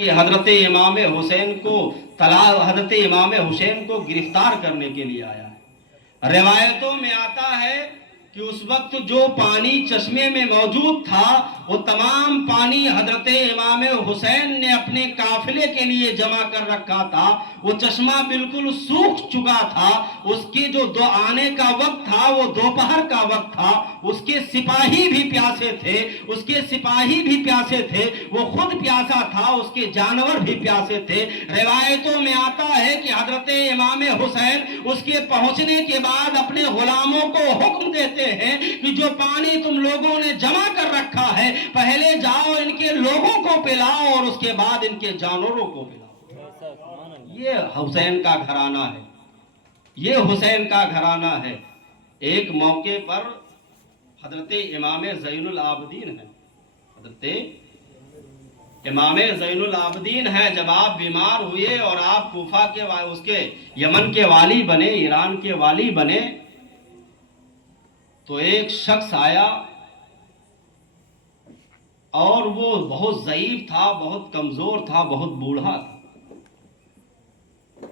کہ حضرت امام حسین کو گرفتار کرنے کے لیے آیا ہے۔ روایتوں میں آتا ہے کہ اس وقت جو پانی چشمے میں موجود تھا وہ تمام پانی حضرت امام حسین نے اپنے قافلے کے لیے جمع کر رکھا تھا۔ وہ چشمہ بالکل سوکھ چکا تھا، اس کی جو آنے کا وقت تھا وہ دوپہر کا وقت تھا۔ اس کے سپاہی بھی پیاسے تھے، وہ خود پیاسا تھا، اس کے جانور بھی پیاسے تھے۔ روایتوں میں آتا ہے کہ حضرت امام حسین اس کے پہنچنے کے بعد اپنے غلاموں کو حکم دیتے ہیں کہ جو پانی تم لوگوں نے جمع کر رکھا ہے پہلے جاؤ ان کے لوگوں کو پلاؤ اور اس کے بعد ان کے جانوروں کو پلاؤ۔ یہ حسین کا گھرانہ ہے۔ ایک موقع پر حضرت امام زین العابدین ہیں، جب آپ بیمار ہوئے اور آپ کوفہ کے یمن کے والی بنے، ایران کے والی بنے، تو ایک شخص آیا اور وہ بہت ضعیف تھا، بہت کمزور تھا، بہت بوڑھا تھا۔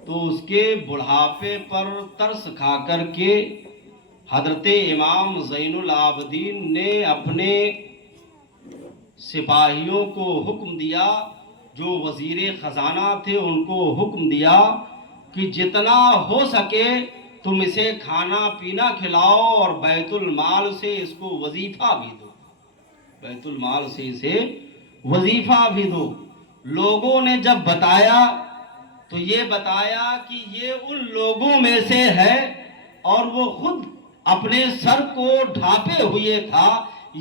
تو اس کے بڑھاپے پر ترس کھا کر کے حضرت امام زین العابدین نے اپنے سپاہیوں کو حکم دیا، جو وزیر خزانہ تھے ان کو حکم دیا کہ جتنا ہو سکے تم اسے کھانا پینا کھلاؤ اور بیت المال سے اس کو وظیفہ بھی دو۔ لوگوں نے جب بتایا تو یہ بتایا کہ یہ ان لوگوں میں سے ہے اور وہ خود اپنے سر کو ڈھانپے ہوئے تھا،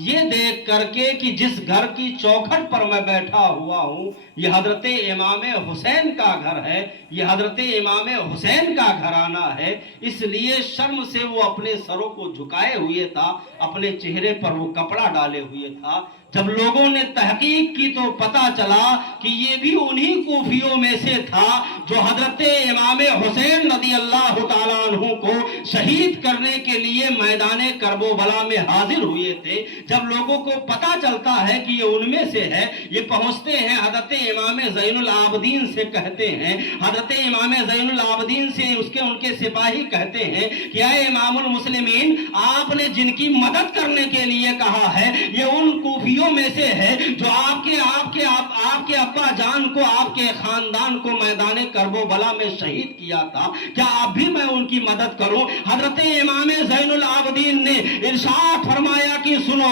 یہ دیکھ کر کے کہ جس گھر کی چوکھٹ پر میں بیٹھا ہوا ہوں یہ حضرت امام حسین کا گھر ہے، یہ حضرت امام حسین کا گھرانہ ہے، اس لیے شرم سے وہ اپنے سروں کو جھکائے ہوئے تھا، اپنے چہرے پر وہ کپڑا ڈالے ہوئے تھا۔ جب لوگوں نے تحقیق کی تو پتا چلا کہ یہ بھی انہی کوفیوں میں سے تھا جو حضرت امام حسین رضی اللہ تعالیٰ عنہ کو شہید کرنے کے لیے میدان کربلا میں حاضر ہوئے تھے۔ جب لوگوں کو پتا چلتا ہے کہ یہ ان میں سے ہے، یہ پہنچتے ہیں حضرت امام زین العابدین سے، کہتے ہیں حضرت امام زین العابدین سے ان کے سپاہی کہتے ہیں کہ اے امام المسلمین، آپ نے جن کی مدد کرنے کے لیے کہا ہے یہ ان کوفیوں میں سے ہے جو آپ کے ابا جان کو، آپ کے خاندان کو میدان کربلا میں شہید کیا تھا، کیا اب بھی میں ان کی مدد کروں؟ حضرت امام زین العابدین نے ارشاد فرمایا کہ سنو،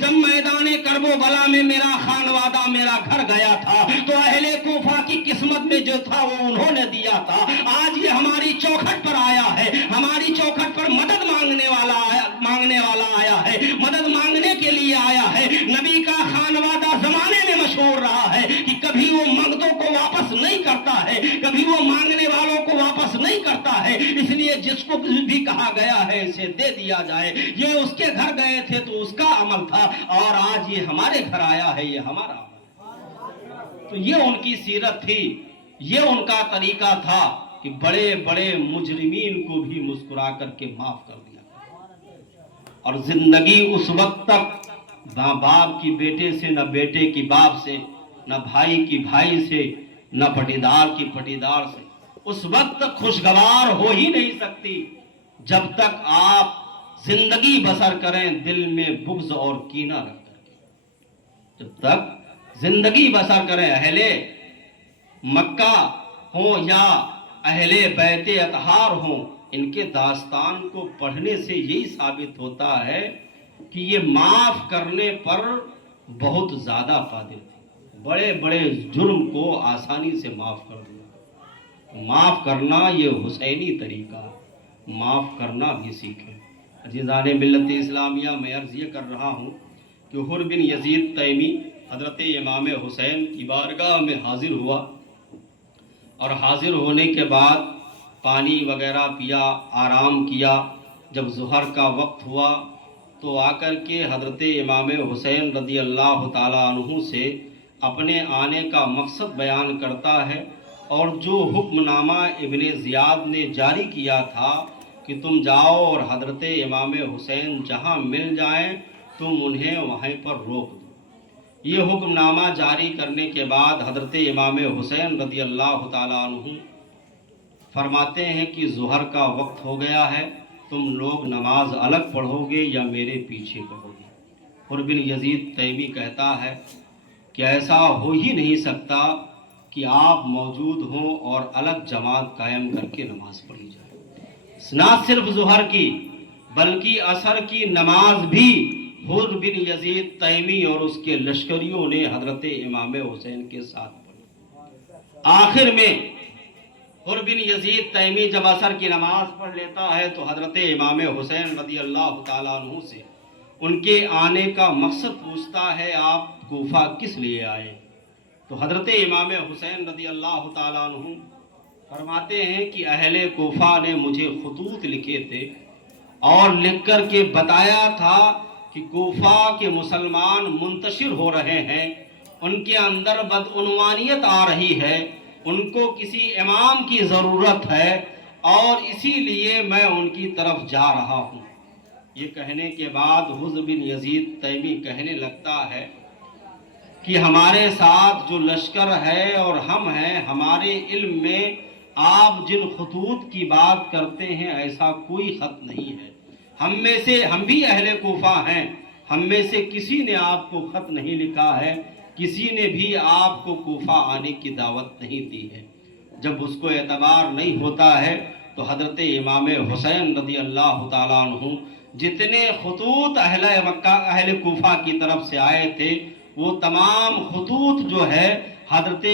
جب میدان کربلا میں میرا خانوادہ، میرا گھر گیا تھا تو اہل کوفہ کی قسمت میں جو تھا وہ انہوں نے دیا تھا۔ آج یہ ہماری چوکھٹ پر آیا ہے، ہماری چوکھٹ پر مدد مانگنے والا آیا ہے، مدد مانگنے کے لیے آیا ہے۔ نبی کا خانوادہ زمانے میں مشہور رہا ہے کہ کبھی وہ منگتوں کو واپس نہیں کرتا ہے، کبھی وہ مانگنے والوں کو واپس نہیں کرتا ہے، اس لیے جس کو بھی کہا گیا ہے اسے دے دیا جائے۔ یہ اس کے گھر گئے تھے تو اس کا عمل تھا، اور آج یہ ہمارے گھر آیا ہے، یہ ہمارا عمل ہے۔ تو یہ ان کی سیرت تھی، یہ ان کا طریقہ تھا کہ بڑے بڑے مجرمین کو بھی مسکرا کر کے معاف کر دیا، اور زندگی اس وقت تک نہ باپ کی بیٹے سے، نہ بیٹے کی باپ سے، نہ بھائی کی بھائی سے، نہ پٹیدار کی پٹیدار سے، اس وقت تک خوشگوار ہو ہی نہیں سکتی جب تک آپ زندگی بسر کریں دل میں بغض اور کینہ رکھ کر کے، جب تک زندگی بسر کریں۔ اہل مکہ ہوں یا اہل بیت اطہار ہوں، ان کے داستان کو پڑھنے سے یہی ثابت ہوتا ہے کہ یہ معاف کرنے پر بہت زیادہ قادر تھے، بڑے بڑے جرم کو آسانی سے معاف کر دیا۔ معاف کرنا یہ حسینی طریقہ، معاف کرنا بھی سیکھیں۔ عزیزان ملت اسلامیہ، میں عرض یہ کر رہا ہوں کہ حر بن یزید تیمی حضرت امام حسین کی بارگاہ میں حاضر ہوا، اور حاضر ہونے کے بعد پانی وغیرہ پیا، آرام کیا۔ جب ظہر کا وقت ہوا تو آ کر کے حضرت امام حسین رضی اللہ تعالیٰ عنہ سے اپنے آنے کا مقصد بیان کرتا ہے، اور جو حکم نامہ ابن زیاد نے جاری کیا تھا کہ تم جاؤ اور حضرت امام حسین جہاں مل جائیں تم انہیں وہیں پر روک دو، یہ حکم نامہ جاری کرنے کے بعد حضرت امام حسین رضی اللہ تعالیٰ عنہ فرماتے ہیں کہ ظہر کا وقت ہو گیا ہے، تم لوگ نماز الگ پڑھو گے یا میرے پیچھے پڑھو گے؟ حر بن یزید تیمی کہتا ہے کہ ایسا ہو ہی نہیں سکتا کہ آپ موجود ہوں اور الگ جماعت قائم کر کے نماز پڑھی جائے۔ نہ صرف ظہر کی بلکہ عصر کی نماز بھی حر بن یزید تیمی اور اس کے لشکریوں نے حضرت امام حسین کے ساتھ پڑھی۔ آخر میں حر بن یزید تیمی جب عصر کی نماز پڑھ لیتا ہے تو حضرت امام حسین رضی اللہ تعالیٰ عنہ سے ان کے آنے کا مقصد پوچھتا ہے، آپ کوفہ کس لیے آئے؟ تو حضرت امام حسین رضی اللہ تعالیٰ عنہ فرماتے ہیں کہ اہل کوفہ نے مجھے خطوط لکھے تھے اور لکھ کر کے بتایا تھا کہ کوفہ کے مسلمان منتشر ہو رہے ہیں، ان کے اندر بدعنوانیت آ رہی ہے، ان کو کسی امام کی ضرورت ہے اور اسی لیے میں ان کی طرف جا رہا ہوں۔ یہ کہنے کے بعد حر بن یزید تیمی کہنے لگتا ہے کہ ہمارے ساتھ جو لشکر ہے اور ہم ہیں، ہمارے علم میں آپ جن خطوط کی بات کرتے ہیں ایسا کوئی خط نہیں ہے۔ ہم بھی اہل کوفہ ہیں، ہم میں سے کسی نے آپ کو خط نہیں لکھا ہے، کسی نے بھی آپ کو کوفہ آنے کی دعوت نہیں دی ہے۔ جب اس کو اعتبار نہیں ہوتا ہے تو حضرت امام حسین رضی اللہ تعالیٰ عنہ جتنے خطوط اہل کوفہ کی طرف سے آئے تھے وہ تمام خطوط جو ہے حضرت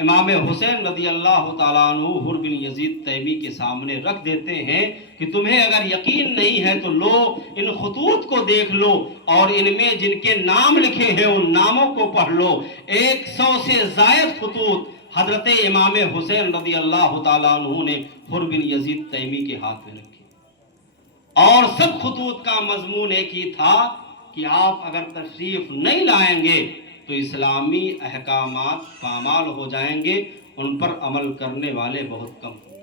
امام حسین رضی اللہ تعالیٰ عنہ حر بن یزید تیمی کے سامنے رکھ دیتے ہیں کہ تمہیں اگر یقین نہیں ہے تو لو ان خطوط کو دیکھ لو اور ان میں جن کے نام لکھے ہیں ان ناموں کو پڑھ لو۔ 100 سے زائد خطوط حضرت امام حسین رضی اللہ تعالیٰ عنہ نے حر بن یزید تیمی کے ہاتھ میں رکھے اور سب خطوط کا مضمون ایک ہی تھا کہ آپ اگر تشریف نہیں لائیں گے تو اسلامی احکامات پامال ہو جائیں گے، ان پر عمل کرنے والے بہت کم ہوں گے۔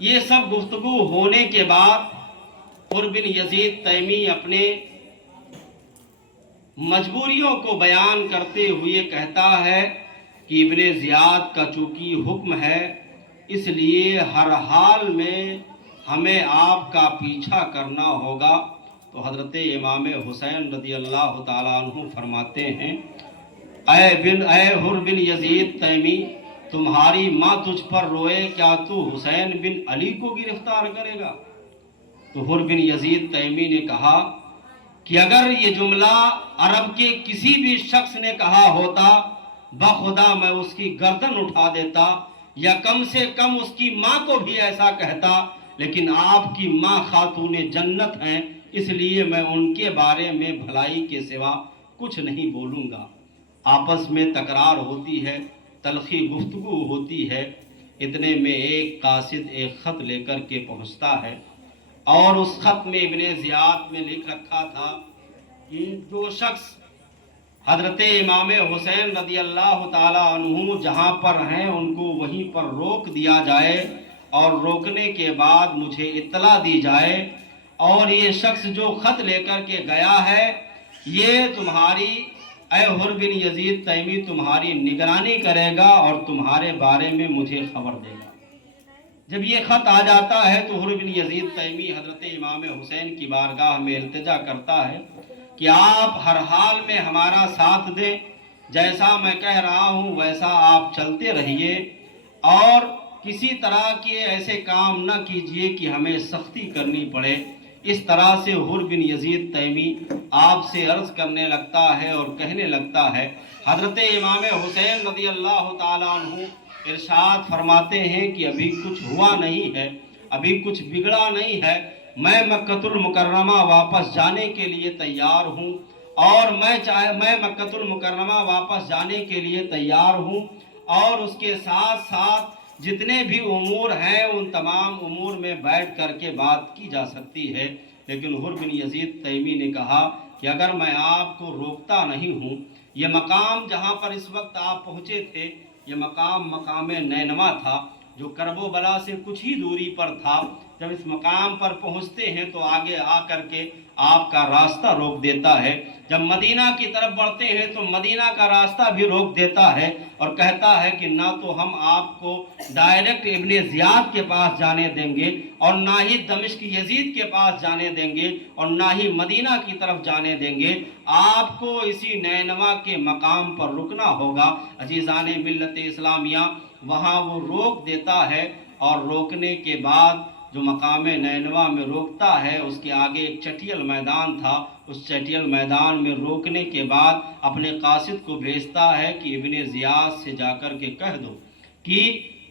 یہ سب گفتگو ہونے کے بعد حر بن یزید تیمی اپنے مجبوریوں کو بیان کرتے ہوئے کہتا ہے کہ ابن زیاد کا چونکہ حکم ہے اس لیے ہر حال میں ہمیں آپ کا پیچھا کرنا ہوگا۔ تو حضرت امام حسین رضی اللہ تعالیٰ عنہ فرماتے ہیں، اے حر بن یزید تیمی، تمہاری ماں تجھ پر روئے، کیا تو حسین بن علی کو گرفتار کرے گا؟ تو حر بن یزید تیمی نے کہا کہ اگر یہ جملہ عرب کے کسی بھی شخص نے کہا ہوتا بخدا میں اس کی گردن اٹھا دیتا یا کم سے کم اس کی ماں کو بھی ایسا کہتا، لیکن آپ کی ماں خاتون جنت ہیں اس لیے میں ان کے بارے میں بھلائی کے سوا کچھ نہیں بولوں گا۔ آپس میں تکرار ہوتی ہے، تلخی گفتگو ہوتی ہے، اتنے میں ایک قاصد ایک خط لے کر کے پہنچتا ہے اور اس خط میں ابن زیاد میں لکھ رکھا تھا کہ جو شخص حضرت امام حسین رضی اللہ تعالیٰ عنہ جہاں پر ہیں ان کو وہیں پر روک دیا جائے اور روکنے کے بعد مجھے اطلاع دی جائے، اور یہ شخص جو خط لے کر کے گیا ہے یہ تمہاری اے حر بن یزید تیمی تمہاری نگرانی کرے گا اور تمہارے بارے میں مجھے خبر دے گا۔ جب یہ خط آ جاتا ہے تو حر بن یزید تیمی حضرت امام حسین کی بارگاہ میں التجا کرتا ہے کہ آپ ہر حال میں ہمارا ساتھ دیں، جیسا میں کہہ رہا ہوں ویسا آپ چلتے رہیے اور کسی طرح کے ایسے کام نہ کیجیے کہ ہمیں سختی کرنی پڑے۔ اس طرح سے حر بن یزید تیمی آپ سے عرض کرنے لگتا ہے اور کہنے لگتا ہے، حضرت امام حسین رضی اللہ تعالیٰ عنہ ارشاد فرماتے ہیں کہ ابھی کچھ ہوا نہیں ہے، ابھی کچھ بگڑا نہیں ہے، میں مکۃ المکرمہ واپس جانے کے لیے تیار ہوں اور میں مکۃ المکرمہ واپس جانے کے لیے تیار ہوں اور اس کے ساتھ ساتھ جتنے بھی امور ہیں ان تمام امور میں بیٹھ کر کے بات کی جا سکتی ہے۔ لیکن حر بن یزید تیمی نے کہا کہ اگر میں آپ کو روکتا نہیں ہوں، یہ مقام جہاں پر اس وقت آپ پہنچے تھے یہ مقام نینوا تھا جو کرب و بلا سے کچھ ہی دوری پر تھا۔ جب اس مقام پر پہنچتے ہیں تو آگے آ کر کے آپ کا راستہ روک دیتا ہے، جب مدینہ کی طرف بڑھتے ہیں تو مدینہ کا راستہ بھی روک دیتا ہے اور کہتا ہے کہ نہ تو ہم آپ کو ڈائریکٹ ابن زیاد کے پاس جانے دیں گے اور نہ ہی دمشق یزید کے پاس جانے دیں گے اور نہ ہی مدینہ کی طرف جانے دیں گے، آپ کو اسی نینوا کے مقام پر رکنا ہوگا۔ عزیزان ملت اسلامیہ، وہاں وہ روک دیتا ہے اور روکنے کے بعد جو مقام نینوا میں روکتا ہے اس کے آگے ایک چٹیل میدان تھا، اس چٹیل میدان میں روکنے کے بعد اپنے قاصد کو بھیجتا ہے کہ ابن زیاد سے جا کر کے کہہ دو کہ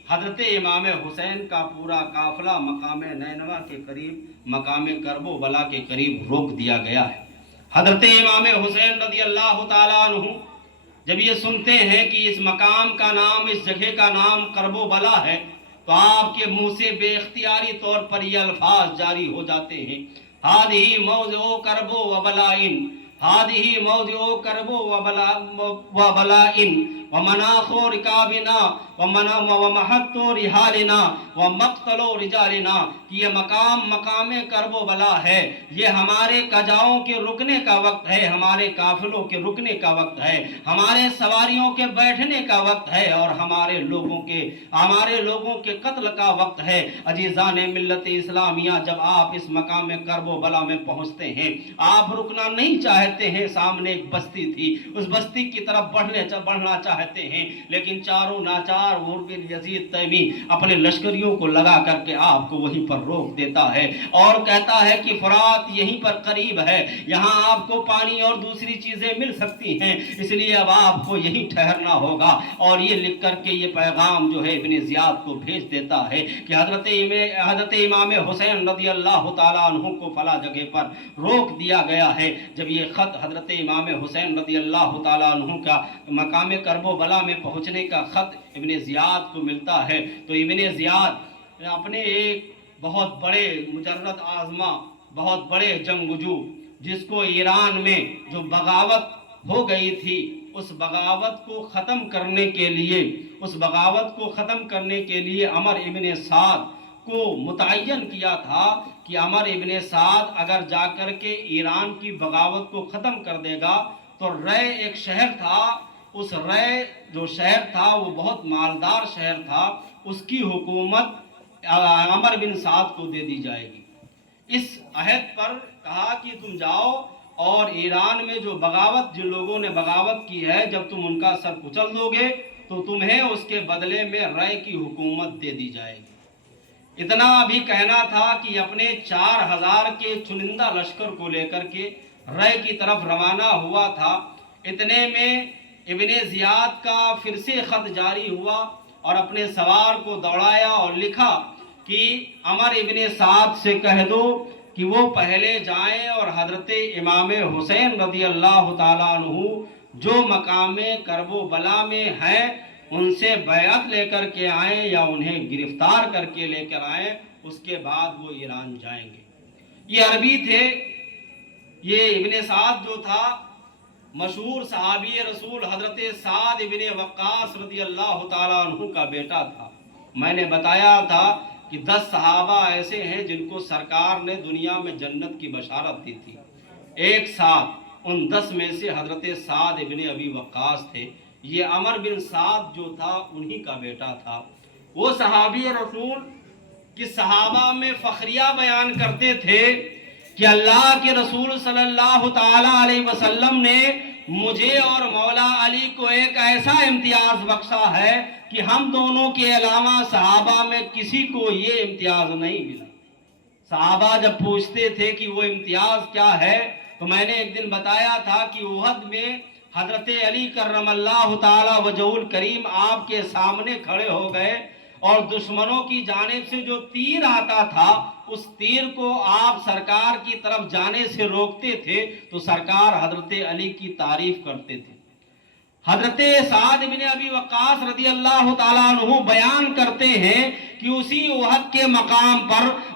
حضرت امام حسین کا پورا قافلہ مقام نینوا کے قریب، مقام کرب و بلا کے قریب روک دیا گیا ہے۔ حضرت امام حسین رضی اللہ تعالیٰ عنہ جب یہ سنتے ہیں کہ اس مقام کا نام، اس جگہ کا نام کرب و بلا ہے، تو آپ کے منہ سے بے اختیاری طور پر یہ الفاظ جاری ہو جاتے ہیں، ہادہ موضع کرب و بلائن، ہادہ موضع کرب و بلائن ومناخ رکابنا ومحط رحالنا ومقتل رجالنا، کہ یہ مقام کرب و بلا ہے، یہ ہمارے قجاؤں کے رکنے کا وقت ہے، ہمارے قافلوں کے رکنے کا وقت ہے، ہمارے سواریوں کے بیٹھنے کا وقت ہے اور ہمارے لوگوں کے قتل کا وقت ہے۔ عزیزان ملت اسلامیہ، جب آپ اس مقام کرب و بلا میں پہنچتے ہیں، آپ رکنا نہیں چاہتے ہیں، سامنے ایک بستی تھی، اس بستی کی طرف بڑھنا چاہتے ہیں، لیکن چاروں ناچار بن یزید تیمی اپنے لشکریوں کو لگا کر کے آپ کو وہیں پر روک دیتا ہے اور کہتا ہے کہ فرات یہیں پر قریب ہے، یہاں آپ کو پانی اور دوسری چیزیں مل سکتی ہیں، اس لیے اب آپ کو یہیں ٹھہرنا ہوگا۔ اور یہ لکھ کر کے یہ پیغام جو ہے ابن زیاد کو بھیج دیتا ہے کہ حضرت امام حسین رضی اللہ تعالیٰ عنہ کو فلاں جگہ پر روک دیا گیا ہے۔ جب یہ خط حضرت امام حسین رضی اللہ تعالیٰ عنہ کا مقام کرب و بلا میں پہنچنے کا خط ابن زیاد کو ملتا ہے، تو ابن زیاد اپنے ایک بہت بڑے مجرد آزما، بہت بڑے جنگجو، جس کو ایران میں جو بغاوت ہو گئی تھی، اس بغاوت کو ختم کرنے کے لیے عمر ابن سعد کو متعین کیا تھا کہ عمر ابن سعد اگر جا کر کے ایران کی بغاوت کو ختم کر دے گا تو رے ایک شہر تھا، اس رے جو شہر تھا وہ بہت مالدار شہر تھا، اس کی حکومت عمر بن سعد کو دے دی جائے گی۔ اس عہد پر کہا کہ تم جاؤ اور ایران میں جو جن لوگوں نے بغاوت کی ہے، جب تم ان کا سر کچل دو گے تو تمہیں اس کے بدلے میں رے کی حکومت دے دی جائے گی۔ اتنا ابھی کہنا تھا کہ اپنے 4000 کے چنندہ لشکر کو لے کر کے رے کی طرف روانہ ہوا تھا، اتنے میں ابن زیاد کا پھر سے خط جاری ہوا اور اپنے سوار کو دوڑایا اور لکھا کہ عمر ابن سعد سے کہہ دو کہ وہ پہلے جائیں اور حضرت امام حسین رضی اللہ تعالیٰ عنہ جو مقام کرب و بلا میں ہیں ان سے بیعت لے کر کے آئیں یا انہیں گرفتار کر کے لے کر آئیں، اس کے بعد وہ ایران جائیں گے۔ یہ عربی تھے۔ یہ ابن سعد جو تھا مشہور صحابی رسول حضرت سعد ابن وقاص رضی اللہ تعالیٰ عنہ کا بیٹا تھا۔ میں نے بتایا تھا کہ 10 صحابہ ایسے ہیں جن کو سرکار نے دنیا میں جنت کی بشارت دی تھی، ایک ساتھ ان 10 میں سے حضرت سعد ابن ابی وقاص تھے۔ یہ عمر بن سعد جو تھا انہی کا بیٹا تھا۔ وہ صحابی رسول کہ صحابہ میں فخریہ بیان کرتے تھے کہ اللہ کے رسول صلی اللہ تعالیٰ علیہ وسلم نے مجھے اور مولا علی کو ایک ایسا امتیاز بخشا ہے کہ ہم دونوں کے علاوہ صحابہ میں کسی کو یہ امتیاز نہیں ملا۔ صحابہ جب پوچھتے تھے کہ وہ امتیاز کیا ہے تو میں نے ایک دن بتایا تھا کہ احد میں حضرت علی کرم اللہ تعالی وجہہ الکریم آپ کے سامنے کھڑے ہو گئے اور دشمنوں کی جانب سے جو تیر آتا تھا اس تیر کو آپ سرکار کی طرف جانے سے روکتے تھے تو سرکار حضرت علی کی تعریف کرتے تھے۔ حضرت سعد بن ابی وقاص رضی اللہ تعالیٰ عنہ بیان کرتے ہیں کہ اسی احد کے مقام پر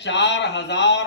4000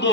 2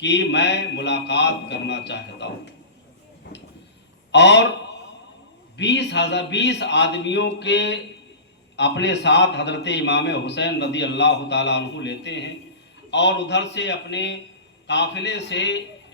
کہ میں ملاقات کرنا چاہتا ہوں، اور 20 آدمیوں کے اپنے ساتھ حضرت امام حسین رضی اللہ تعالیٰ عنہ لیتے ہیں، اور ادھر سے اپنے قافلے سے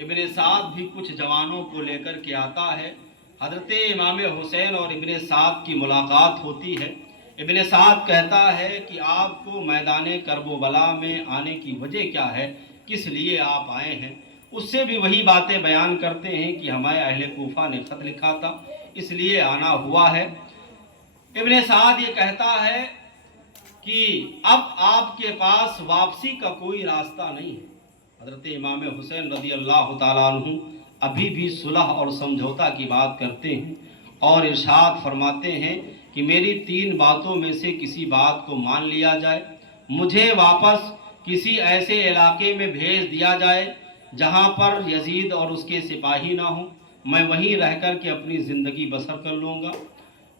ابن سعد بھی کچھ جوانوں کو لے کر کے آتا ہے۔ حضرت امام حسین اور ابن سعد کی ملاقات ہوتی ہے۔ ابن سعد کہتا ہے کہ آپ کو میدان کرب و بلا میں آنے کی وجہ کیا ہے، کس لیے آپ آئے ہیں؟ اس سے بھی وہی باتیں بیان کرتے ہیں کہ ہمارے اہل کوفہ نے خط لکھا تھا، اس لیے آنا ہوا ہے۔ ابن سعد یہ کہتا ہے کہ اب آپ کے پاس واپسی کا کوئی راستہ نہیں ہے۔ حضرت امام حسین رضی اللہ تعالیٰ عنہ ابھی بھی صلح اور سمجھوتا کی بات کرتے ہیں، اور ارشاد فرماتے ہیں کہ میری 3 باتوں میں سے کسی بات کو مان لیا جائے، مجھے واپس کسی ایسے علاقے میں بھیج دیا جائے جہاں پر یزید اور اس کے سپاہی نہ ہوں، میں وہیں رہ کر کے اپنی زندگی بسر کر لوں گا۔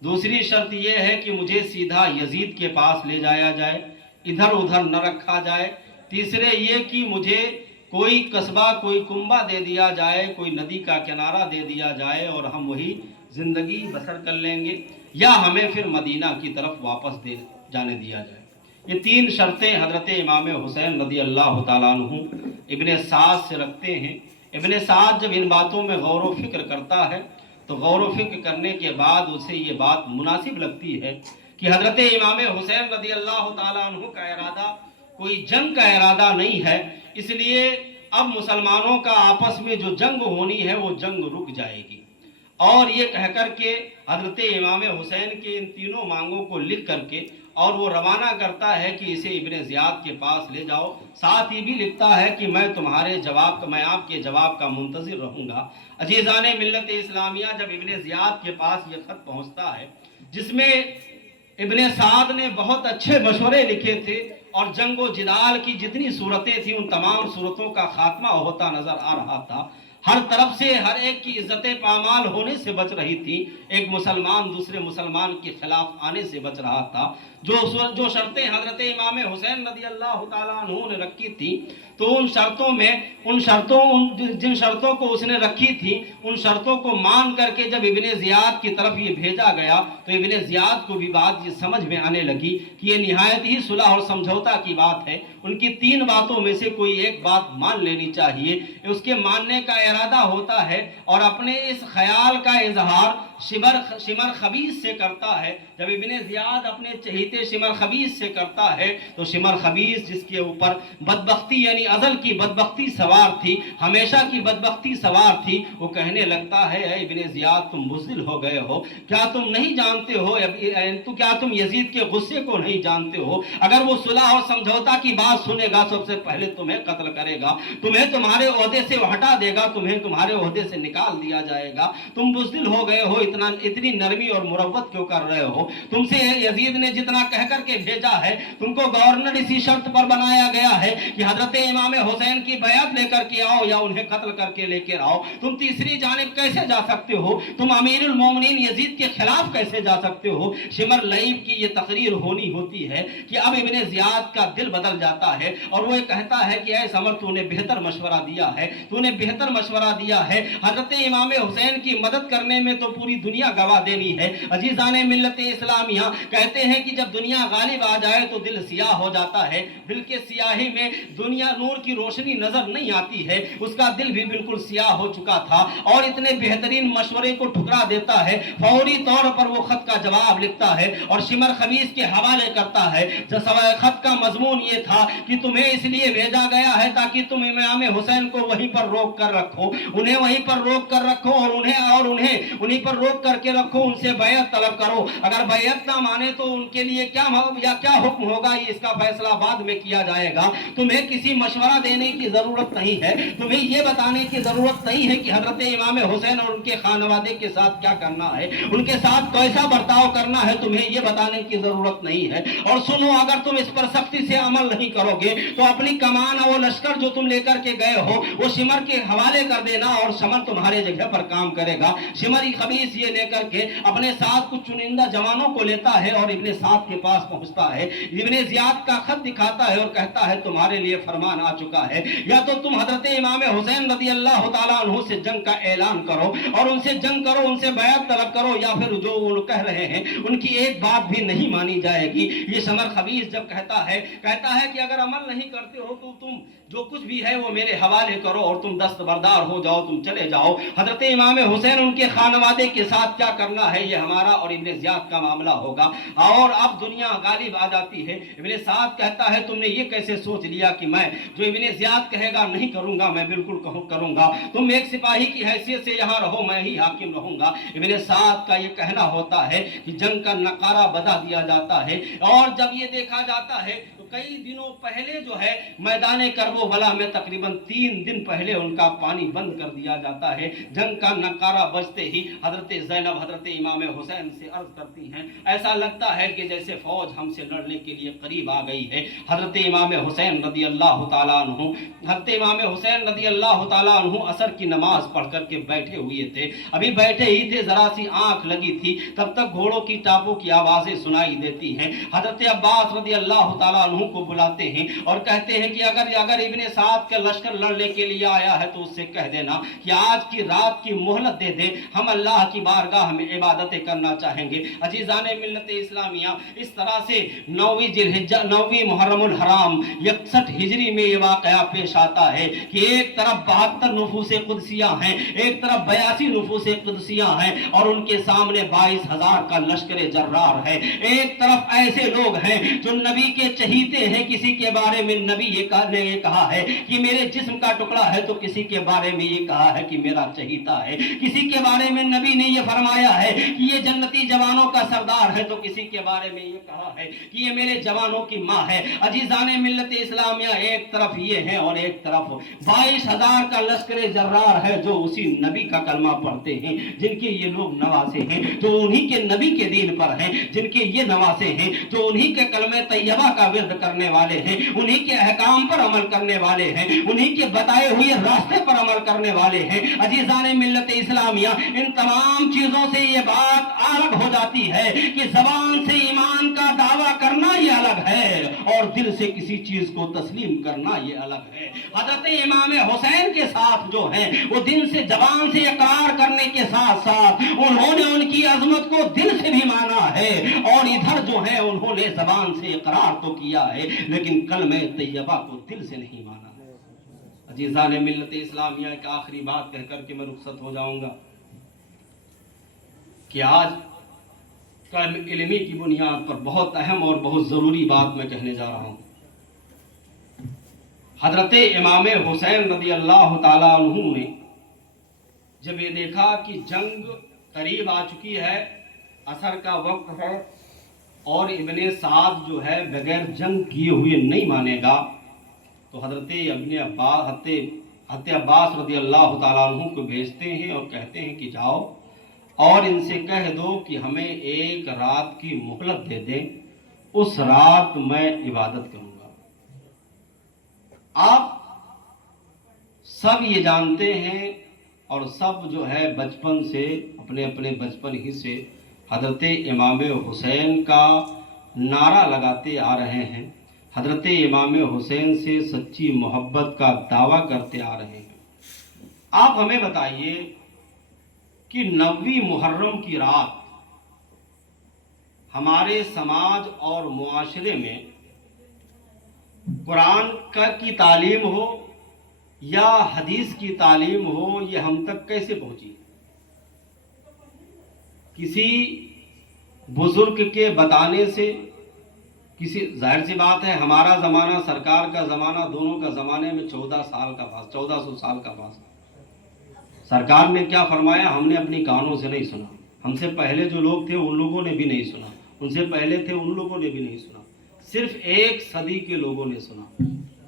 دوسری شرط یہ ہے کہ مجھے سیدھا یزید کے پاس لے جایا جائے، ادھر ادھر نہ رکھا جائے۔ تیسرے یہ کہ مجھے کوئی قصبہ، کوئی کنبہ دے دیا جائے، کوئی ندی کا کنارہ دے دیا جائے، اور ہم وہی زندگی بسر کر لیں گے، یا ہمیں پھر مدینہ کی طرف واپس جانے دیا جائے۔ یہ 3 شرطیں حضرت امام حسین رضی اللہ تعالیٰ عنہ ابن سعد سے رکھتے ہیں۔ ابن سعد جب ان باتوں میں غور و فکر کرتا ہے تو غور و فکر کرنے کے بعد اسے یہ بات مناسب لگتی ہے کہ حضرت امام حسین رضی اللہ تعالیٰ عنہ کا ارادہ کوئی جنگ کا ارادہ نہیں ہے، اس لیے اب مسلمانوں کا آپس میں جو جنگ ہونی ہے وہ جنگ رک جائے گی۔ اور یہ کہہ کر کے حضرت امام حسین کے ان 3 مانگوں کو لکھ کر کے اور وہ روانہ کرتا ہے کہ اسے ابن زیاد کے پاس لے جاؤ۔ ساتھ ہی بھی لکھتا ہے کہ میں آپ کے جواب کا منتظر رہوں گا۔ عزیزان ملت اسلامیہ، جب ابن زیاد کے پاس یہ خط پہنچتا ہے جس میں ابن سعد نے بہت اچھے مشورے لکھے تھے، اور جنگ و جدال کی جتنی صورتیں تھیں ان تمام صورتوں کا خاتمہ ہوتا نظر آ رہا تھا، ہر طرف سے ہر ایک کی عزت پامال ہونے سے بچ رہی تھی، ایک مسلمان دوسرے مسلمان کے خلاف آنے سے بچ رہا تھا۔ جو شرطیں حضرت امام حسین رضی اللہ تعالیٰ عنہ نے رکھی تھی، تو جن شرطوں کو اس نے رکھی تھی، ان شرطوں کو مان کر کے جب ابن زیاد کی طرف یہ بھیجا گیا تو ابن زیاد کو بھی بات یہ سمجھ میں آنے لگی کہ یہ نہایت ہی صلح اور سمجھوتا کی بات ہے، ان کی 3 باتوں میں سے کوئی ایک بات مان لینی چاہیے۔ اس کے ماننے کا ارادہ ہوتا ہے، اور اپنے اس خیال کا اظہار شمر خبیث سے کرتا ہے۔ جب ابن زیاد اپنے چہیتے شمر خبیث سے کرتا ہے تو شمر خبیث، جس کے اوپر بدبختی یعنی ازل کی بدبختی سوار تھی، ہمیشہ کی بدبختی سوار تھی، وہ کہنے لگتا ہے اے ابن زیاد، تم بزدل ہو گئے ہو، کیا تم نہیں جانتے ہو، کیا تم یزید کے غصے کو نہیں جانتے ہو؟ اگر وہ صلح اور سمجھوتا کی بات سنے گا سب سے پہلے تمہیں قتل کرے گا، تمہیں تمہارے عہدے سے ہٹا دے گا، تمہیں تمہارے عہدے سے نکال دیا جائے گا۔ تم بزدل ہو گئے ہو، اتنی نرمی اور مروت کیوں کر رہے ہو؟ تم سے یزید نے جتنا کہہ کر کے بھیجا ہے، تم کو گورنر اسی شرط پر بنایا گیا ہے کہ حضرت امام حسین کی بیعت لے کر کے آؤ یا انہیں قتل کر کے لے کے آؤ۔ تم تیسری جانب کیسے جا سکتے ہو؟ تم امیر المومنین یزید کے خلاف کیسے جا سکتے ہو؟ شمر لعیب کی یہ تقریر ہونی ہوتی ہے کہ اب ابن زیاد کا دل بدل جاتا ہے، اور وہ کہتا ہے کہ اے سمر، تو نے بہتر مشورہ دیا ہے، تو نے بہتر مشورہ دیا ہے۔ حضرت امام حسین کی مدد کرنے میں تو پوری دنیا گواہ دینی ہے۔ عزیزان ملت اسلامیہ، کہتے ہیں کہ جب دنیا غالب آ جائے تو دل سیاہ ہو جاتا ہے، دل کے سیاہی میں دنیا نور کی روشنی نظر نہیں آتی ہے۔ اس کا دل بھی بالکل سیاہ ہو چکا تھا، اور اتنے بہترین مشورے کو ٹھکرا دیتا ہے۔ فوری طور پر وہ خط کا جواب لکھتا ہے اور شمر خبیث کے حوالے کرتا ہے۔ خط کا مضمون یہ تھا کہ تمہیں اس لیے بھیجا گیا ہے تاکہ تم امام حسین کو وہیں پر روک کر رکھو، انہیں وہیں پر روک کر رکھو، اور انہیں پر روک کر کے رکھو، ان سے بیعت طلب کرو۔ اگر بیعت نہ مانے تو ان کے لیے کیا حکم ہوگا، یہ اس کا فیصلہ بعد میں کیا جائے گا۔ تمہیں کسی مشورہ دینے کی ضرورت نہیں ہے، تمہیں یہ بتانے کی ضرورت نہیں ہے کہ حضرت امام حسین اور ان کے خانوادے کے ساتھ کیا کرنا ہے، ان کے ساتھ کیسا برتاؤ کرنا ہے، تمہیں یہ بتانے کی ضرورت نہیں ہے۔ اور سنو، اگر تم اس پر سختی سے عمل نہیں کرو گے تو اپنی کمان اور لشکر جو تم لے کر کے گئے ہو وہ شمر کے حوالے کر دینا، اور شمر تمہارے جگہ پر کام کرے گا۔ شمری خبیث یہ لے کر کے اپنے ساتھ کچھ چنندہ جوانوں کو لیتا ہے اور ابن سعد زیاد کے پاس پہنچتا ہے، ابن زیاد کا خط دکھاتا ہے اور کہتا ہے تمہارے لیے فرمان آ چکا ہے، یا تو تم حضرت امام حسین رضی اللہ تعالیٰ عنہ سے جنگ کا اعلان کرو اور ان سے جنگ کرو، ان سے بیعت طلب کرو، یا پھر جو وہ کہہ رہے ہیں ان کی ایک بات بھی نہیں مانی جائے گی۔ یہ شمر خبیث جب کہتا ہے کہ اگر عمل نہیں کرتے ہو تو تم جو کچھ بھی ہے وہ میرے حوالے کرو اور تم دستبردار ہو جاؤ، تم چلے جاؤ۔ حضرت امام حسین ان کے خانوادے کے ساتھ کیا کرنا ہے یہ ہمارا اور ابن زیاد کا معاملہ ہوگا، اور اب دنیا غالب آ جاتی ہے۔ ابن سعد کہتا ہے تم نے یہ کیسے سوچ لیا کہ میں جو ابن زیاد کہے گا نہیں کروں گا، میں بالکل کروں گا، تم ایک سپاہی کی حیثیت سے یہاں رہو، میں ہی حاکم رہوں گا۔ ابن سعد کا یہ کہنا ہوتا ہے کہ جنگ کا نقارہ بجا دیا جاتا ہے، اور جب یہ دیکھا جاتا ہے تو کئی دنوں پہلے جو ہے میدان کربلا میں تقریباً 3 دن پہلے ان کا پانی بند کر دیا جاتا ہے۔ جنگ کا نقارہ بجتے ہی حضرت زینب حضرت امام حسین سے عرض کرتی ہیں ایسا لگتا ہے کہ جیسے فوج ہم سے لڑنے کے لیے قریب آ گئی ہے۔ حضرت امام حسین رضی اللہ تعالیٰ عنہ عصر کی نماز پڑھ کر کے بیٹھے ہوئے تھے، ابھی بیٹھے ہی تھے، ذرا سی آنکھ لگی تھی، تب تک گھوڑوں کی ٹاپوں کی آوازیں سنائی دیتی ہیں۔ حضرت عباس رضی اللہ تعالیٰ عنہ کو بلاتے ہیں اور کہتے ہیں کہ اگر ابن سعد کا لشکر لڑنے کے لیے آیا ہے تو اس سے کہہ دینا کہ آج کی رات کی مہلت دے دے، ہم اللہ کی بارگاہ میں عبادتیں کرنا چاہیں گے۔ عزیزان ملت اسلامیہ، اس طرح سے 9ویں محرم الحرام 61 ہجری میں یہ واقعہ پیش آتا ہے کہ ایک طرف 72 نفوس قدسیہ ہیں، ایک طرف 82 نفوس قدسیہ ہیں، اور ان کے سامنے 22,000 کا لشکر جرار ہے۔ ایک طرف ایسے لوگ ہیں جو نبی کے چہیتے ہیں، کسی کے بارے میں نبی نے یہ کہا ہے کہ میرے جسم کا ٹکڑا ہے، تو کسی کے بارے میں یہ کہا ہے کہ میرا چہیتا ہے، کسی کے بارے میں نبی نے یہ فرمایا ہے کہ یہ جنتی جوانوں کا سردار ہے، تو کسی کے بارے میں یہ کہا ہے کہ یہ میرے جوانوں کی ماں ہے۔ عزیزان ملت اسلامیہ، ایک طرف یہ ہے اور ایک طرف 22,000 کا لشکر جرار ہے جو اسی نبی کا کلمہ پڑھتے ہیں، جن کے یہ لوگ نواسے ہیں، جو انہی کے نبی کے دین پر ہیں، جن کے یہ نواسے ہیں، جو انہی کے کلمہ طیبہ کا ورد کرنے والے ہیں، انہی کے احکام پر عمل کرنے والے ہیں، انہی کے بتائے ہوئے راستے پر عمل کرنے والے ہیں۔ عزیزان ملت اسلامیہ، ان تمام چیزوں سے یہ بات الگ ہو جاتی ہے کہ زبان سے ایمان کا دعویٰ کرنا یہ الگ ہے اور دل سے کسی چیز کو تسلیم کرنا یہ الگ ہے۔ حضرت امام حسین کے ساتھ جو ہیں وہ دل سے زبان سے اقرار کرنے کے ساتھ ساتھ انہوں نے ان کی عظمت کو دل سے بھی مانا ہے، اور ادھر جو ہے انہوں نے زبان سے اقرار تو کیا ہے لیکن کلمہ طیبہ کو دل سے نہیں مانا۔ عزیزان ملت اسلامیہ، ایک آخری بات کہہ کر کے میں رخصت ہو جاؤں گا کہ آج طالب علمی کی بنیاد پر بہت اہم اور بہت ضروری بات میں کہنے جا رہا ہوں۔ حضرت امام حسین رضی اللہ تعالیٰ عنہ نے جب یہ دیکھا کہ جنگ قریب آ چکی ہے، عصر کا وقت ہے اور ابن سعد جو ہے بغیر جنگ کیے ہوئے نہیں مانے گا، تو حضرت عباس رضی اللہ تعالیٰ عنہ کو بھیجتے ہیں اور کہتے ہیں کہ جاؤ اور ان سے کہہ دو کہ ہمیں ایک رات کی مہلت دے دیں، اس رات میں عبادت کروں گا۔ آپ سب یہ جانتے ہیں اور سب جو ہے بچپن سے اپنے بچپن ہی سے حضرت امام حسین کا نعرہ لگاتے آ رہے ہیں، حضرت امام حسین سے سچی محبت کا دعویٰ کرتے آ رہے ہیں۔ آپ ہمیں بتائیے کہ 9ویں محرم کی رات ہمارے سماج اور معاشرے میں قرآن کی تعلیم ہو یا حدیث کی تعلیم ہو، یہ ہم تک کیسے پہنچی؟ کسی بزرگ کے بتانے سے؟ ظاہر سی بات ہے ہمارا زمانہ سرکار کا زمانہ، دونوں کا زمانے میں 1400 سال کا فاصلہ۔ سرکار نے کیا فرمایا ہم نے اپنی کانوں سے نہیں سنا، ہم سے پہلے جو لوگ تھے ان لوگوں نے بھی نہیں سنا، ان سے پہلے تھے ان لوگوں نے بھی نہیں سنا، صرف 1 صدی کے لوگوں نے سنا،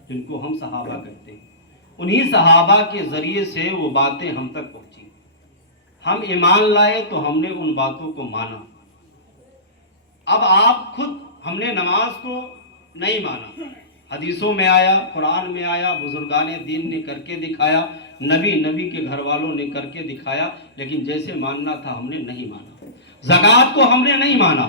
جن کو ہم صحابہ کہتے ہیں۔ انہی صحابہ کے ذریعے سے وہ باتیں ہم تک پہنچی، ہم ایمان لائے تو ہم نے ان باتوں کو مانا۔ اب آپ خود، ہم نے نماز کو نہیں مانا، حدیثوں میں آیا، قرآن میں آیا، بزرگان دین نے کر کے دکھایا، نبی کے گھر والوں نے کر کے دکھایا، لیکن جیسے ماننا تھا ہم نے نہیں مانا۔ زکوٰۃ کو ہم نے نہیں مانا،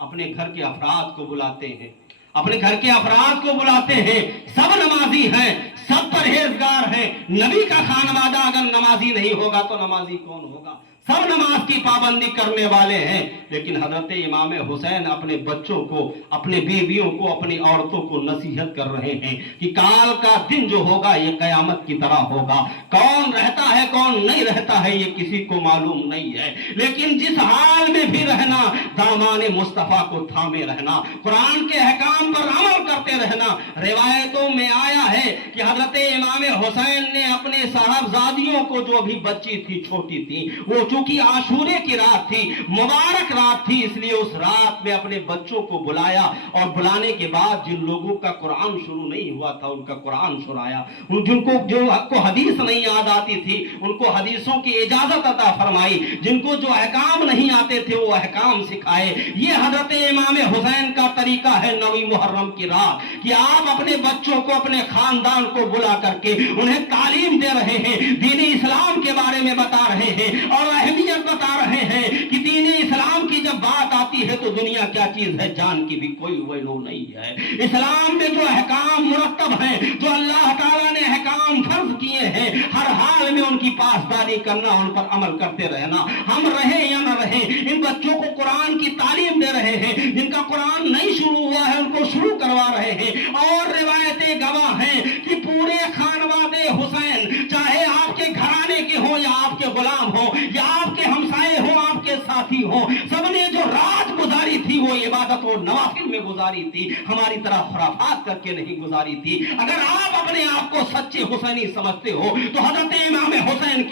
اپنے گھر کے افراد کو بلاتے ہیں، اپنے گھر کے افراد کو بلاتے ہیں، سب نمازی ہیں، سب پرہیزگار ہیں، نبی کا خانوادہ اگر نمازی نہیں ہوگا تو نمازی کون ہوگا؟ سب نماز کی پابندی کرنے والے ہیں، لیکن حضرت امام حسین اپنے بچوں کو، اپنے بیویوں کو، اپنی عورتوں کو نصیحت کر رہے ہیں کہ کال کا دن جو ہوگا یہ قیامت کی طرح ہوگا، کون رہتا ہے کون نہیں رہتا ہے یہ کسی کو معلوم نہیں ہے، لیکن جس حال میں بھی رہنا دامان مصطفیٰ کو تھامے رہنا، قرآن کے احکام پر عمل کرتے رہنا۔ روایتوں میں آیا ہے کہ حضرت امام حسین نے اپنے صاحبزادیوں کو، جو ابھی بچی تھی، چھوٹی تھی، وہ چونکہ عاشورے کی رات تھی، مبارک رات تھی، اس لیے اس رات میں اپنے بچوں کو بلایا، اور بلانے کے بعد جن لوگوں کا قرآن شروع نہیں ہوا تھا ان کا قرآن سنایا، جن کو جو حدیث نہیں یاد آتی تھی ان کو حدیثوں کی اجازت عطا فرمائی، جن کو جو احکام نہیں آتے تھے وہ احکام سکھائے۔ یہ حضرت امام حسین کا طریقہ ہے 9 محرم کی رات، کہ آپ اپنے بچوں کو، اپنے خاندان کو بلا کر کے انہیں تعلیم دے رہے ہیں، دین اسلام کے بارے میں بتا رہے ہیں، اور اہمیت بتا رہے ہیں کہ دین اسلام کی جب بات آتی ہے تو دنیا کیا چیز ہے جان کی بھی کوئی ویلو نہیں ہے۔ اسلام میں جو احکام مرتب ہیں، جو اللہ تعالیٰ نے احکام فرض کیے ہیں، ہر حال میں ان کی پاسداری کرنا، ان پر عمل کرتے رہنا، ہم رہیں یا نہ رہیں۔ ان بچوں کو قرآن کی تعلیم دے رہے ہیں، جن کا قرآن نہیں شروع ہوا ہے ان کو شروع کروا رہے ہیں، اور روایتیں گواہ ہیں کہ پورے خانوادے حسین، چاہے آپ کے گھرانے کے ہوں یا آپ کے غلام ہوں یا آپ کے ہمسائے ہوں، آپ کے ساتھی ہوں، سب نے جو رات گزاری تھی وہ عبادت و نوافل میں گزاری تھی، ہماری طرح خرافات کر کے نہیں گزاری تھی۔ اگر آپ اپنے آپ کو سچے حسینی سمجھتے ہو تو حضرت امام حسین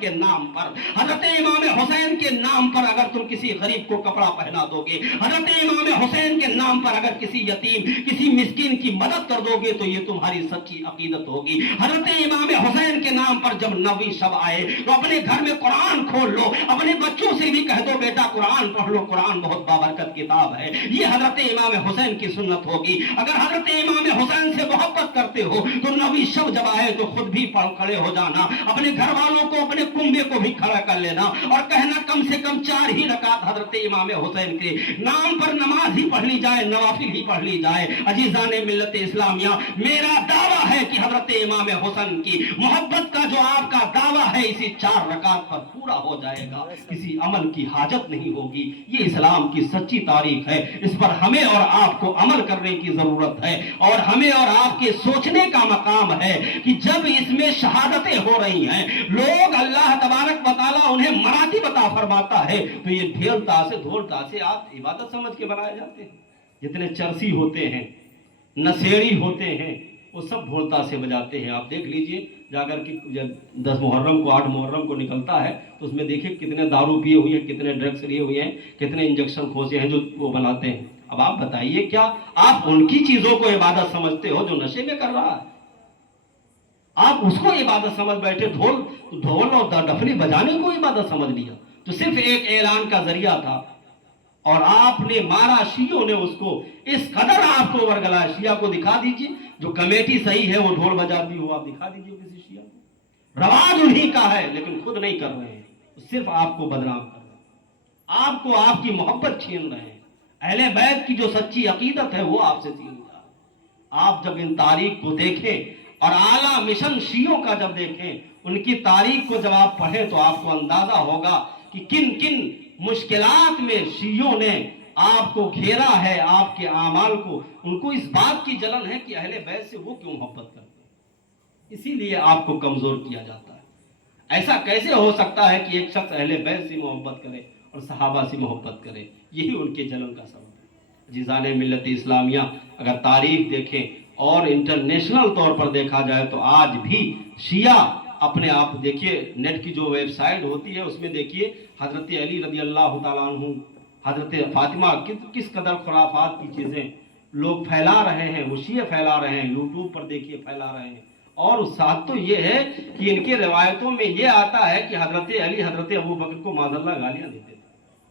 کے نام پر، حضرت امام حسین کے نام پر اگر تم کسی غریب کو کپڑا پہنا دو گے، حضرت امام حسین کے نام پر اگر کسی یتیم، کسی مسکین کی مدد کر دو گے تو یہ تمہاری سچی عقیدت ہوگی۔ حضرت امام حسین کے نام پر جب نویں شب آئے تو اپنے گھر میں قرآن کھول لو، اپنے بچوں سے بھی کہہ دو بیٹا قرآن پڑھ لو، قرآن بہت بابرکت کتاب ہے۔ یہ حضرت امام حسین کی سنت ہوگی۔ اگر حضرت امام حسین سے محبت کرتے ہو تو نویں شب جب آئے تو خود بھی کھڑے ہو جانا، اپنے گھر والوں کو، اپنے کنبے کو بھی کھڑا کر لینا، اور کہنا کم سے کم 4 ہی رکعت حضرت امام حسین کے نام پر نماز ہی پڑھ لی جائے، نوافل ہی پڑھ لی جائے۔ عزیزان ملت اسلامیہ، میرا دعویٰ ہے کہ حضرت امام حسین کی محبت کا جو آپ کا دعویٰ ہے اسی 4 رکعت پر پورا ہو جائے گا، کسی عمل کی حاجت نہیں ہوگی۔ یہ اسلام کی سچی تاریخ ہے، اس پر ہمیں اور آپ کو عمل کرنے کی ضرورت ہے، اور ہمیں اور آپ کے سوچنے کا مقام ہے کہ جب اس میں شہادتیں ہو رہی ہیں، لوگ اللہ تبارک و تعالیٰ انہیں مراتب عطا فرماتا ہے، تو یہ ڈھول تاسے آپ عبادت سمجھ کے بنائے جاتے ہیں۔ جتنے چرسی ہوتے ہیں، نشیڑی ہوتے ہیں، وہ سب ڈھول تاسے بجاتے ہیں۔ آپ دیکھ لیجئے جا کر کے 10 محرم کو 8 محرم کو نکلتا ہے تو اس میں دیکھیں کتنے دارو پیے ہوئے ہیں، کتنے ڈرگس لیے ہوئے ہیں، کتنے انجیکشن کھوسے ہیں جو وہ بناتے ہیں۔ اب آپ بتائیے کیا آپ ان کی چیزوں کو عبادت سمجھتے ہو جو نشے میں کر رہا ہے؟ آپ اس کو عبادت سمجھ بیٹھے، ڈھول اور ڈفلی بجانے کو عبادت سمجھ لیا، جو صرف ایک اعلان کا ذریعہ تھا، اور آپ نے مارا، شیعوں نے اس کو اس قدر آپ کو ورگلا۔ شیعہ کو دکھا دیجئے، جو کمیٹی صحیح ہے وہ ڈھول بجاتی ہو، آپ دکھا دیجئے کسی شیعہ کو۔ رواج انہی کا ہے لیکن خود نہیں کر رہے ہیں، صرف آپ کو بدنام کر رہے ہیں، آپ کو آپ کی محبت چھین رہے ہیں۔ اہل بیت کی جو سچی عقیدت ہے وہ آپ سے چھین رہا ہے۔ آپ جب ان تاریخ کو دیکھیں اور اعلیٰ مشن شیعوں کا جب دیکھیں، ان کی تاریخ کو جب آپ پڑھیں تو آپ کو اندازہ ہوگا کہ کن کن مشکلات میں شیعوں نے آپ کو گھیرا ہے، آپ کے اعمال کو۔ ان کو اس بات کی جلن ہے کہ اہل بیت سے وہ کیوں محبت کرتے ہیں، اسی لیے آپ کو کمزور کیا جاتا ہے۔ ایسا کیسے ہو سکتا ہے کہ ایک شخص اہل بیت سے محبت کرے اور صحابہ سے محبت کرے؟ یہی ان کے جلن کا سبب ہے۔ عزیزان ملت اسلامیہ، اگر تاریخ دیکھیں اور انٹرنیشنل طور پر دیکھا جائے تو آج بھی شیعہ اپنے آپ دیکھیے، نیٹ کی جو ویب سائٹ ہوتی ہے اس میں دیکھیے حضرت علی رضی اللہ تعالیٰ عنہ، حضرت فاطمہ، کس قدر خرافات کی چیزیں لوگ پھیلا رہے ہیں، وہ شیعہ پھیلا رہے ہیں، یوٹیوب پر دیکھیے پھیلا رہے ہیں۔ اور ساتھ تو یہ ہے کہ ان کے روایتوں میں یہ آتا ہے کہ حضرت علی حضرت ابو بکر کو معاذ اللہ گالیاں دیتے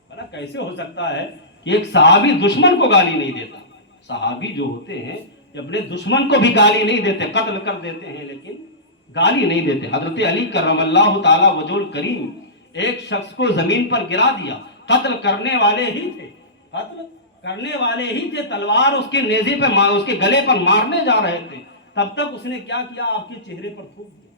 تھے۔ کیسے ہو سکتا ہے کہ ایک صحابی دشمن کو گالی نہیں دیتا؟ صحابی جو ہوتے ہیں اپنے دشمن کو بھی گالی نہیں دیتے، قتل کر دیتے ہیں لیکن گالی نہیں دیتے۔ حضرت علی کرم اللہ تعالی وجہ الکریم ایک شخص کو زمین پر گرا دیا، قتل کرنے والے ہی تھے، قتل کرنے والے ہی تھے, تلوار اس کے نیزے پہ اس کے گلے پر مارنے جا رہے تھے, تب تک اس نے کیا کیا, آپ کے چہرے پر تھوک دیا,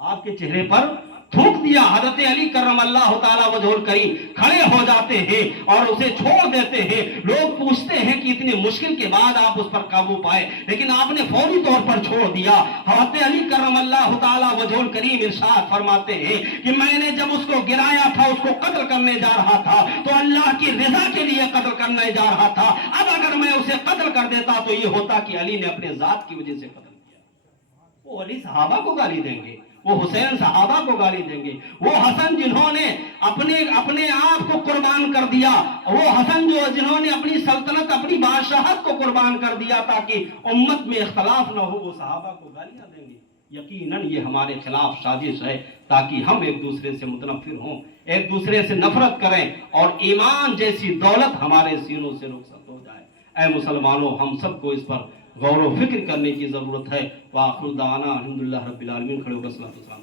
آپ کے چہرے پر تھوک دیا. حضرت علی کرم اللہ تعالیٰ وجہ الکریم کھڑے ہو جاتے ہیں اور اسے چھوڑ دیتے ہیں. لوگ پوچھتے ہیں کہ اتنی مشکل کے بعد آپ اس پر قابو پائے, لیکن آپ نے فوری طور پر چھوڑ دیا. حضرت علی کرم اللہ تعالیٰ وجہ الکریم ارشاد فرماتے ہیں کہ میں نے جب اس کو گرایا تھا, اس کو قتل کرنے جا رہا تھا, تو اللہ کی رضا کے لیے قتل کرنے جا رہا تھا. اب اگر میں اسے قتل کر دیتا تو یہ ہوتا کہ علی نے اپنے ذات کی وجہ سے قتل کیا. وہ علی صحابہ کو گالی دیں گے, وہ حسین صحابہ کو گالی دیں گے, وہ حسن جنہوں نے اپنے آپ کو قربان کر دیا, وہ حسن جنہوں نے اپنی سلطنت, اپنی بادشاہت کو قربان کر دیا تاکہ امت میں اختلاف نہ ہو, وہ صحابہ کو گالیاں دیں گے. یقیناً یہ ہمارے خلاف سازش ہے تاکہ ہم ایک دوسرے سے متنفر ہوں, ایک دوسرے سے نفرت کریں اور ایمان جیسی دولت ہمارے سینوں سے رخصت ہو جائے. اے مسلمانوں, ہم سب کو اس پر غور و فکر کرنے کی ضرورت ہے. وآخر دعوانا الحمدللہ رب العالمین. کھڑے ہو کر صلاۃ و سلام.